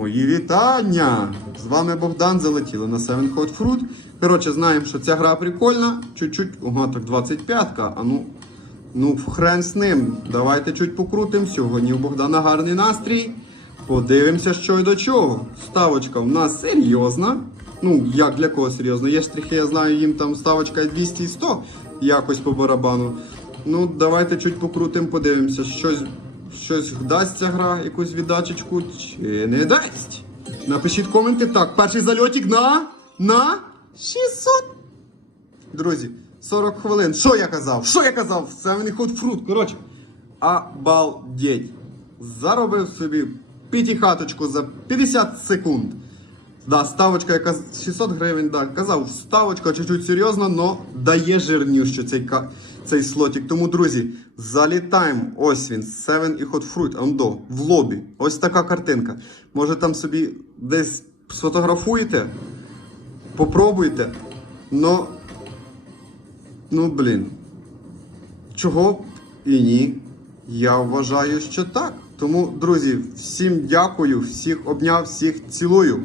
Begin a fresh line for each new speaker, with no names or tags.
Мої вітання! З вами Богдан залетіли на Seven Hot Fruit. Коротше, знаємо, що ця гра прикольна. Чуть-чуть, ого, так 25-ка. А ну, ну, хрен з ним. Давайте чуть покрутим. Сьогодні у Богдана гарний настрій. Подивимося, що й до чого. Ставочка в нас серйозна. Ну, як для кого серйозно? Є штрихи, я знаю, їм там ставочка 200 і 100 якось по барабану. Ну, давайте чуть покрутим, подивимося, щось, щось дасть ця гра, якусь віддачечку, чи не дасть. Напишіть коменти. Так, перший зальотик на. на 600. Друзі, 40 хвилин. Що я казав? Що я казав? Це мені ход фрут. Коротше, обалдеть. Заробив собі п'ятихаточку за 50 секунд. Да, ставочка, яка 600 гривень, да, казав, ставочка чуть-чуть серйозна, но дає жирнющу цей, цей слотик. Тому, друзі, залітаємо. Ось він, Seven і Hot Fruit, ондо, в лобі. Ось така картинка. Може там собі десь сфотографуєте, попробуйте. Но, ну, блін, чого і ні? Я вважаю, що так. Тому, друзі, всім дякую, всіх обняв, всіх цілую.